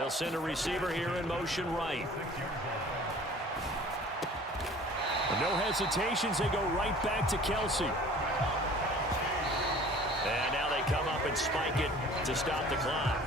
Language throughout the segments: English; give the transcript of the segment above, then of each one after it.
They'll send a receiver here in motion right. No hesitations. They go right back to Kelsey. And now they come up and spike it to stop the clock.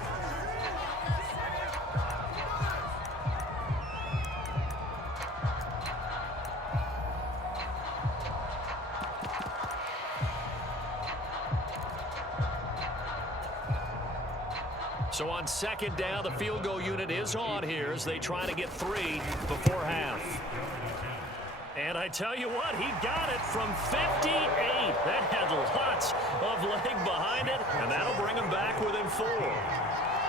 So on second down, the field goal unit is on here as they try to get 3 before half. And I tell you what, he got it from 58. That had lots of leg behind it, and that'll bring him back within 4.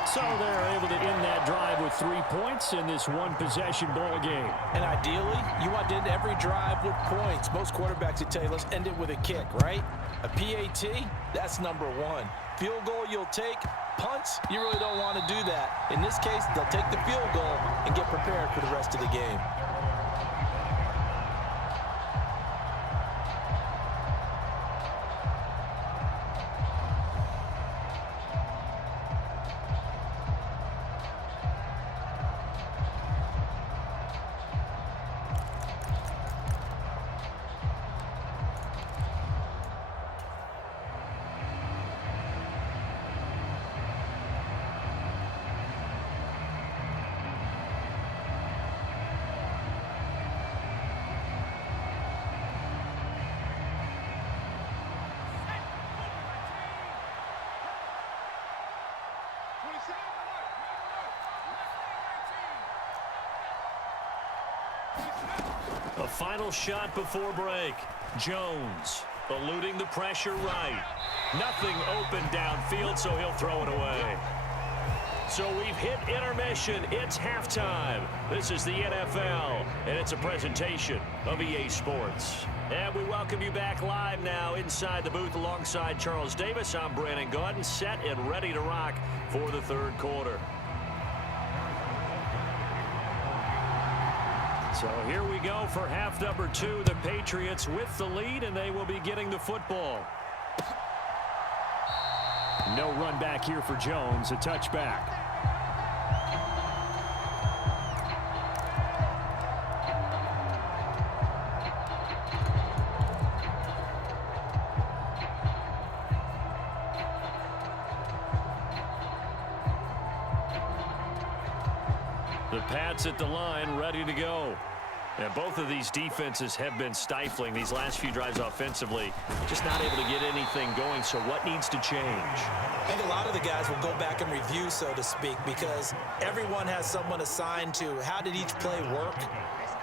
So they're able to end that drive with 3 points in this one-possession ball game. And ideally, you want to end every drive with points. Most quarterbacks would tell you, let's end it with a kick, right? A PAT, that's number 1. Field goal you'll take. Punts, you really don't want to do that. In this case, they'll take the field goal and get prepared for the rest of the game. A final shot before break. Jones eluding the pressure right. Nothing open downfield, so he'll throw it away. So we've hit intermission. It's halftime. This is the NFL, and it's a presentation of EA Sports. And we welcome you back live now inside the booth alongside Charles Davis. I'm Brandon Gaudin, set and ready to rock for the third quarter. So here we go for half number 2. The Patriots with the lead, and they will be getting the football. No run back here for Jones. A touchback. The Pats at the line, ready to go. And both of these defenses have been stifling these last few drives offensively. Just not able to get anything going, so what needs to change? I think a lot of the guys will go back and review, so to speak, because everyone has someone assigned to how did each play work.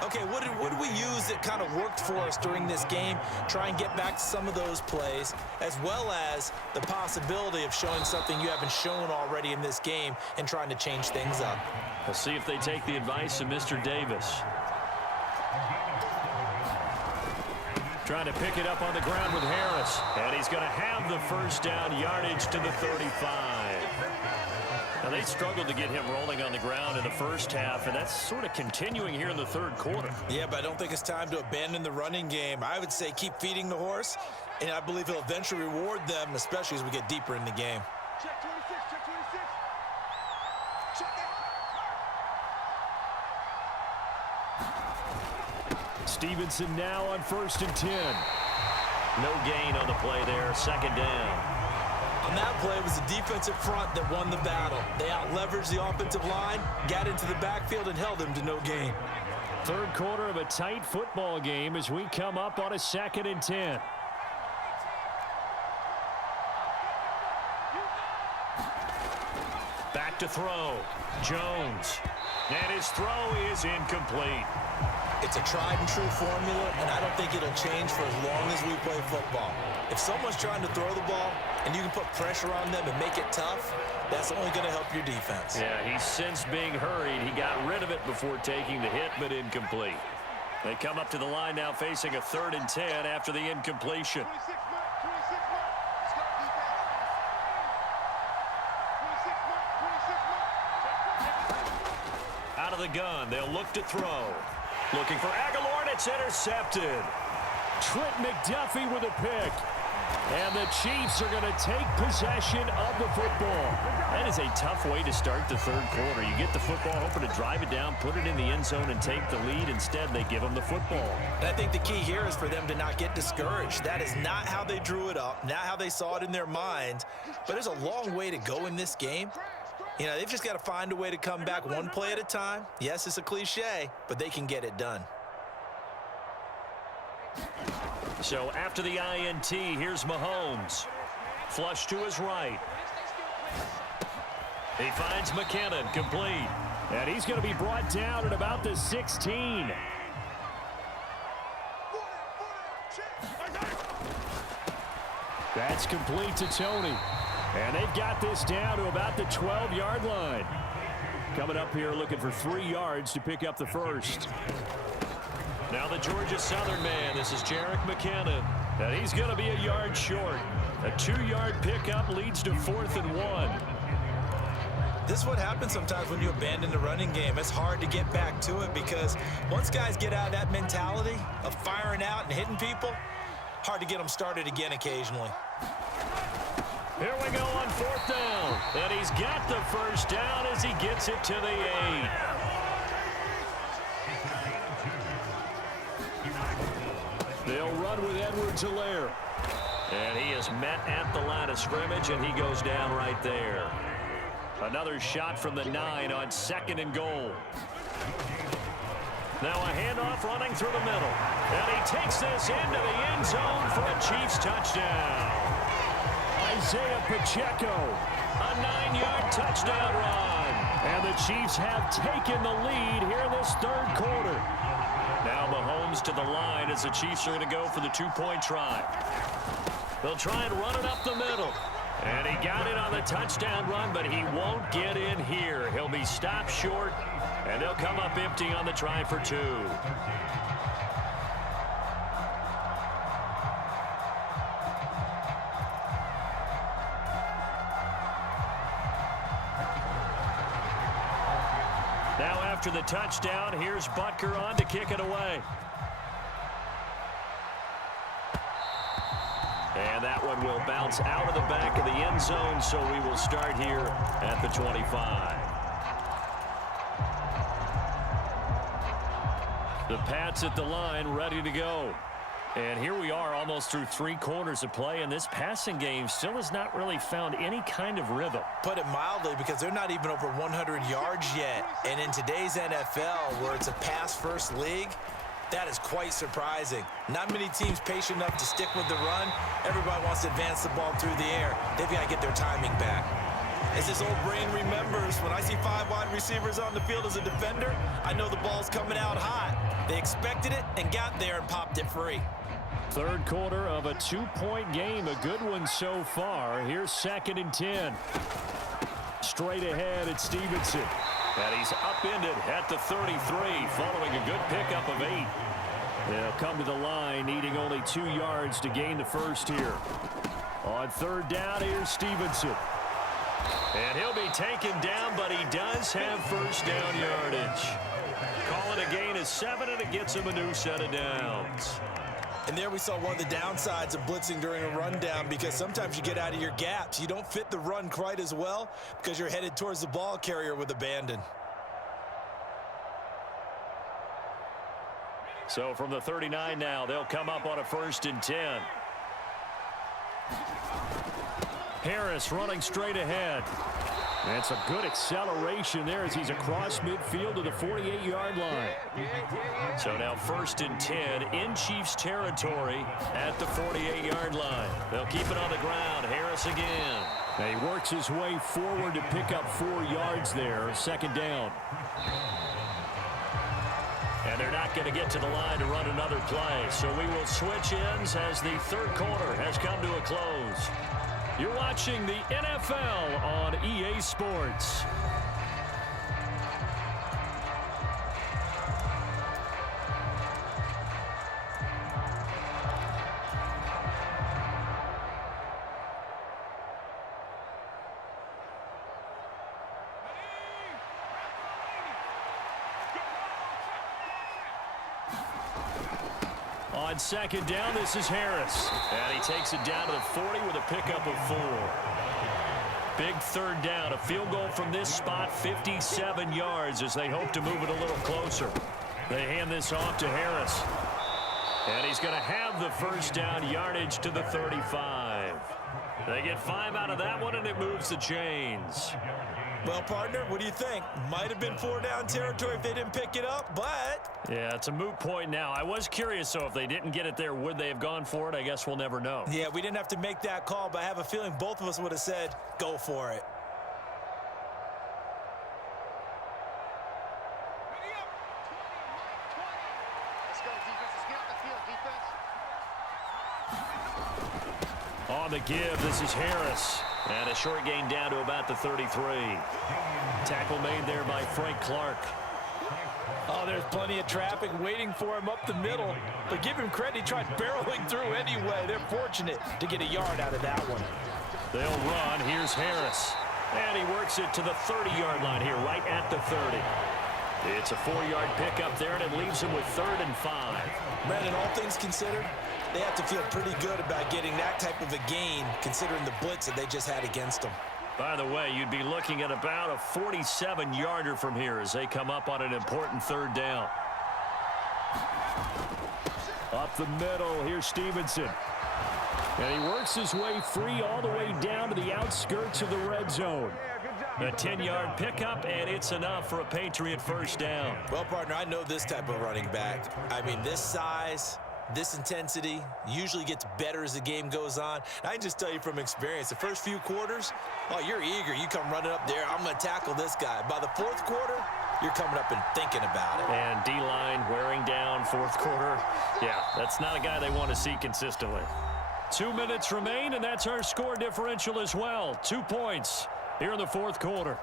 Okay, what did we use that kind of worked for us during this game? Try and get back to some of those plays, as well as the possibility of showing something you haven't shown already in this game and trying to change things up. We'll see if they take the advice of Mr. Davis. Trying to pick it up on the ground with Harris. And he's going to have the first down, yardage to the 35. Now, they struggled to get him rolling on the ground in the first half, and that's sort of continuing here in the third quarter. Yeah, but I don't think it's time to abandon the running game. I would say keep feeding the horse, and I believe he'll eventually reward them, especially as we get deeper in the game. Check 26, check 26. Check it. Stevenson now on 1st and 10. No gain on the play there, second down. On that play, it was the defensive front that won the battle. They out-leveraged the offensive line, got into the backfield, and held him to no gain. Third quarter of a tight football game as we come up on a 2nd and 10. Back to throw. Jones. And his throw is incomplete. It's a tried-and-true formula, and I don't think it'll change for as long as we play football. If someone's trying to throw the ball and you can put pressure on them and make it tough, that's only going to help your defense. Yeah, he's since being hurried. He got rid of it before taking the hit, but incomplete. They come up to the line now facing a 3rd and 10 after the incompletion. 26 mark, 26 mark. Start defense. 26 mark, 26 mark. Out of the gun, they'll look to throw. Looking for Aguilar, and it's intercepted. Trent McDuffie with a pick. And the Chiefs are going to take possession of the football. That is a tough way to start the third quarter. You get the football, hoping to drive it down, put it in the end zone, and take the lead. Instead, they give them the football. And I think the key here is for them to not get discouraged. That is not how they drew it up, not how they saw it in their mind. But there's a long way to go in this game. You know, they've just got to find a way to come back one play at a time. Yes, it's a cliche, but they can get it done. So after the INT, here's Mahomes. Flush to his right. He finds McKinnon, complete. And he's going to be brought down at about the 16. That's complete to Tony. And they've got this down to about the 12-yard line. Coming up here looking for 3 yards to pick up the first. Now the Georgia Southern man, this is Jerick McKinnon. And he's going to be a yard short. A 2-yard pickup leads to 4th and 1. This is what happens sometimes when you abandon the running game. It's hard to get back to it because once guys get out of that mentality of firing out and hitting people, hard to get them started again occasionally. Here we go on 4th down. And he's got the first down as he gets it to the 8. They'll run with Edwards-Helaire. And he is met at the line of scrimmage, and he goes down right there. Another shot from the 9 on 2nd and goal. Now a handoff running through the middle. And he takes this into the end zone for a Chiefs touchdown. Isaiah Pacheco, a 9-yard touchdown run. And the Chiefs have taken the lead here in this third quarter. Now Mahomes to the line as the Chiefs are going to go for the 2-point try. They'll try and run it up the middle. And he got it on the touchdown run, but he won't get in here. He'll be stopped short, and they'll come up empty on the try for 2. Now after the touchdown, here's Butker on to kick it away. And that one will bounce out of the back of the end zone, so we will start here at the 25. The Pats at the line, ready to go. And here we are almost through 3 quarters of play, and this passing game still has not really found any kind of rhythm. Put it mildly, because they're not even over 100 yards yet. And in today's NFL, where it's a pass-first league, that is quite surprising. Not many teams patient enough to stick with the run. Everybody wants to advance the ball through the air. They've got to get their timing back. As this old brain remembers, when I see 5 wide receivers on the field as a defender, I know the ball's coming out hot. They expected it and got there and popped it free. Third quarter of a 2-point game. A good one so far. Here's 2nd and 10. Straight ahead at Stevenson. And he's upended at the 33, following a good pickup of 8. They'll come to the line, needing only 2 yards to gain the first here. On 3rd down, here's Stevenson. And he'll be taken down, but he does have first down yardage. Call it a gain of 7, and it gets him a new set of downs. And there we saw one of the downsides of blitzing during a rundown, because sometimes you get out of your gaps. You don't fit the run quite as well because you're headed towards the ball carrier with abandon. So from the 39 now, they'll come up on a 1st and 10. Harris running straight ahead. That's a good acceleration there as he's across midfield to the 48-yard line. So now 1st and 10 in Chiefs territory at the 48-yard line. They'll keep it on the ground. Harris again. Now he works his way forward to pick up 4 yards there. 2nd down. And they're not going to get to the line to run another play. So we will switch ends as the third quarter has come to a close. You're watching the NFL on EA Sports. On On second down, this is Harris. And he takes it down to the 40 with a pickup of 4. Big third down. A field goal from this spot, 57 yards as they hope to move it a little closer. They hand this off to Harris. And he's going to have the first down, yardage to the 35. They get 5 out of that one, and it moves the chains. Well, partner, what do you think? Might have been 4-down territory if they didn't pick it up, but... Yeah, it's a moot point now. I was curious, so if they didn't get it there, would they have gone for it? I guess we'll never know. Yeah, we didn't have to make that call, but I have a feeling both of us would have said, go for it. Let's go, defense. Let's get off the field, defense. On the give, this is Harris. And a short gain down to about the 33. Tackle made there by Frank Clark. Oh, there's plenty of traffic waiting for him up the middle. But give him credit, he tried barreling through anyway. They're fortunate to get a yard out of that one. They'll run. Here's Harris. And he works it to the 30-yard line here, right at the 30. It's a 4-yard pickup there, and it leaves him with 3rd and 5. Brandon, all things considered, they have to feel pretty good about getting that type of a gain, considering the blitz that they just had against them. By the way, you'd be looking at about a 47-yarder from here as they come up on an important 3rd down. Up the middle, here's Stevenson. And he works his way free all the way down to the outskirts of the red zone. A 10-yard pickup, and it's enough for a Patriot first down. Well, partner, I know this type of running back. I mean, this size, this intensity usually gets better as the game goes on. I can just tell you from experience, the first few quarters, oh, you're eager. You come running up there, I'm going to tackle this guy. By the 4th quarter, you're coming up and thinking about it. And D-line wearing down 4th quarter. Yeah, that's not a guy they want to see consistently. 2 minutes remain, and that's our score differential as well. 2 points here in the 4th quarter.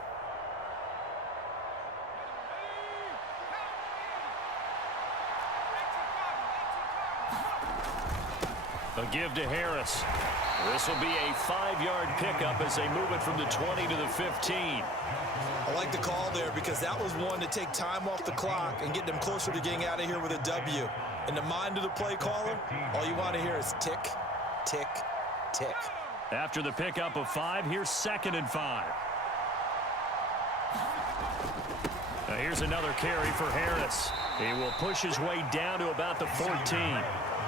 A give to Harris. This will be a 5-yard pickup as they move it from the 20 to the 15. I like the call there because that was one to take time off the clock and get them closer to getting out of here with a W. In the mind of the play caller, all you want to hear is tick, tick, tick. After the pickup of 5, here's 2nd and 5. Now here's another carry for Harris. He will push his way down to about the 14.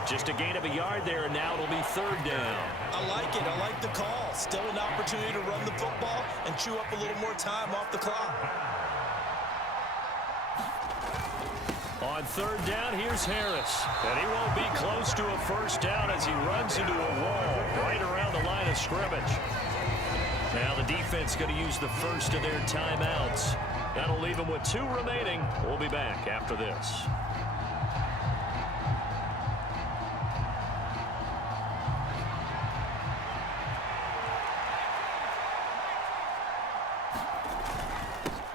Just a gain of a yard there, and now it'll be 3rd down. I like it. I like the call. Still an opportunity to run the football and chew up a little more time off the clock. On 3rd down, here's Harris. And he won't be close to a first down as he runs into a wall right around the line of scrimmage. Now the defense going to use the first of their timeouts. That'll leave them with 2 remaining. We'll be back after this.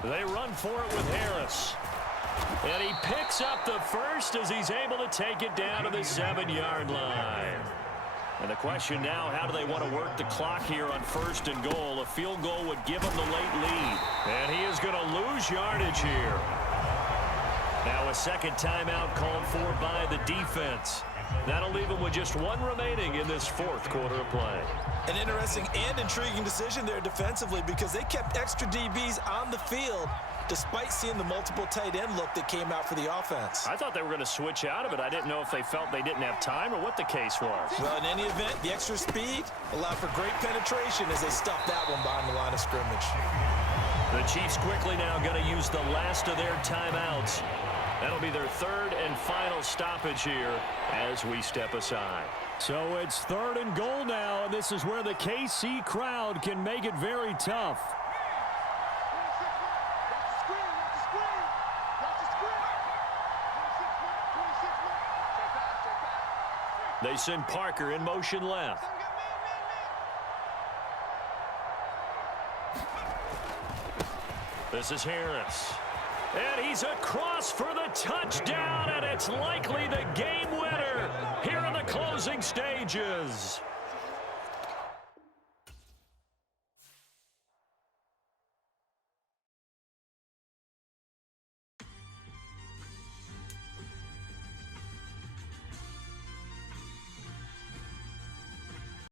They run for it with Harris. And he picks up the first as he's able to take it down to the 7-yard line. And the question now, how do they want to work the clock here on 1st and goal? A field goal would give them the late lead. And he is going to lose yardage here. Now a 2nd timeout called for by the defense. That'll leave them with just 1 remaining in this 4th quarter of play. An interesting and intriguing decision there defensively because they kept extra DBs on the field despite seeing the multiple tight end look that came out for the offense. I thought they were going to switch out of it. I didn't know if they felt they didn't have time or what the case was. Well, in any event, the extra speed allowed for great penetration as they stuffed that one behind the line of scrimmage. The Chiefs quickly now going to use the last of their timeouts. That'll be their 3rd and final stoppage here as we step aside. So it's 3rd and goal now, and this is where the KC crowd can make it very tough. They send Parker in motion left. This is Harris. And he's across for the touchdown, and it's likely the game winner here in the closing stages.